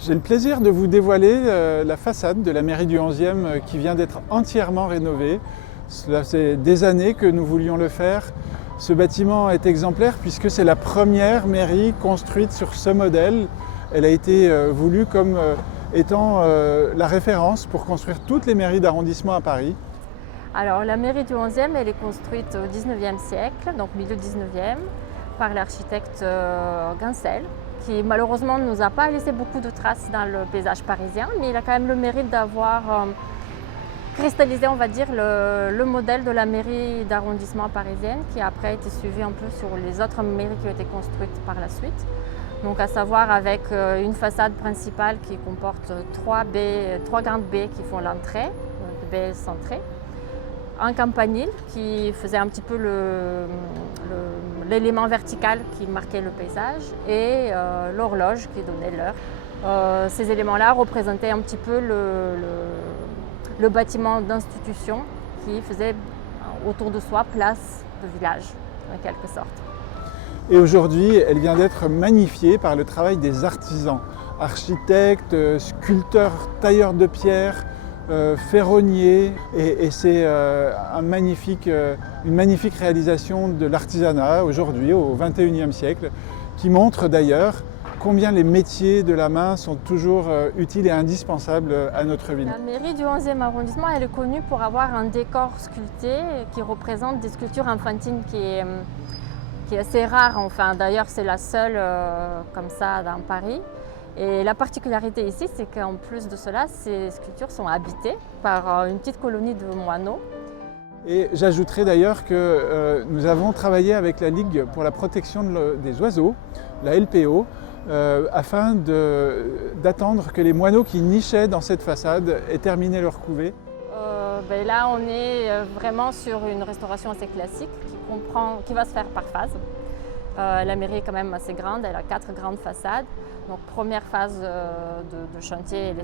J'ai le plaisir de vous dévoiler la façade de la mairie du 11e qui vient d'être entièrement rénovée. Cela fait des années que nous voulions le faire. Ce bâtiment est exemplaire puisque c'est la première mairie construite sur ce modèle. Elle a été voulue comme étant la référence pour construire toutes les mairies d'arrondissement à Paris. Alors la mairie du 11e, elle est construite au 19e siècle, donc milieu 19e, par l'architecte Guincel, qui malheureusement ne nous a pas laissé beaucoup de traces dans le paysage parisien, mais il a quand même le mérite d'avoir cristallisé, on va dire, le modèle de la mairie d'arrondissement parisienne, qui après a été suivi un peu sur les autres mairies qui ont été construites par la suite. Donc à savoir avec une façade principale qui comporte trois grandes baies qui font l'entrée, baies centrées, un campanile qui faisait un petit peu l'élément vertical qui marquait le paysage et l'horloge qui donnait l'heure. Ces éléments-là représentaient un petit peu le bâtiment d'institution qui faisait autour de soi place de village, en quelque sorte. Et aujourd'hui, elle vient d'être magnifiée par le travail des artisans, architectes, sculpteurs, tailleurs de pierre, ferronniers, et c'est une magnifique réalisation de l'artisanat aujourd'hui au XXIe siècle, qui montre d'ailleurs combien les métiers de la main sont toujours utiles et indispensables à notre ville. La mairie du 11e arrondissement, elle est connue pour avoir un décor sculpté qui représente des sculptures enfantines qui est assez rare. Enfin, d'ailleurs, c'est la seule comme ça dans Paris. Et la particularité ici, c'est qu'en plus de cela, ces sculptures sont habitées par une petite colonie de moineaux. Et j'ajouterai d'ailleurs que nous avons travaillé avec la Ligue pour la protection des oiseaux, la LPO, afin d'attendre que les moineaux qui nichaient dans cette façade aient terminé leur couvée. Là, on est vraiment sur une restauration assez classique qui va se faire par phase. La mairie est quand même assez grande, elle a 4 grandes façades. Donc première phase de chantier,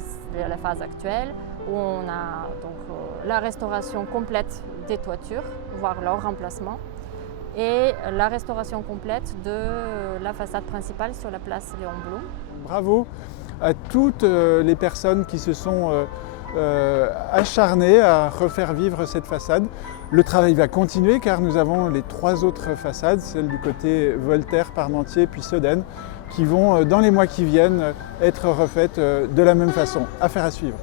la phase actuelle, où on a donc, la restauration complète des toitures, voire leur remplacement, et la restauration complète de la façade principale sur la place Léon Blum. Bravo à toutes les personnes qui se sont acharnées à refaire vivre cette façade. Le travail va continuer car nous avons les 3 autres façades, celle du côté Voltaire, Parmentier puis Sodène, qui vont dans les mois qui viennent être refaites de la même façon. Affaire à suivre.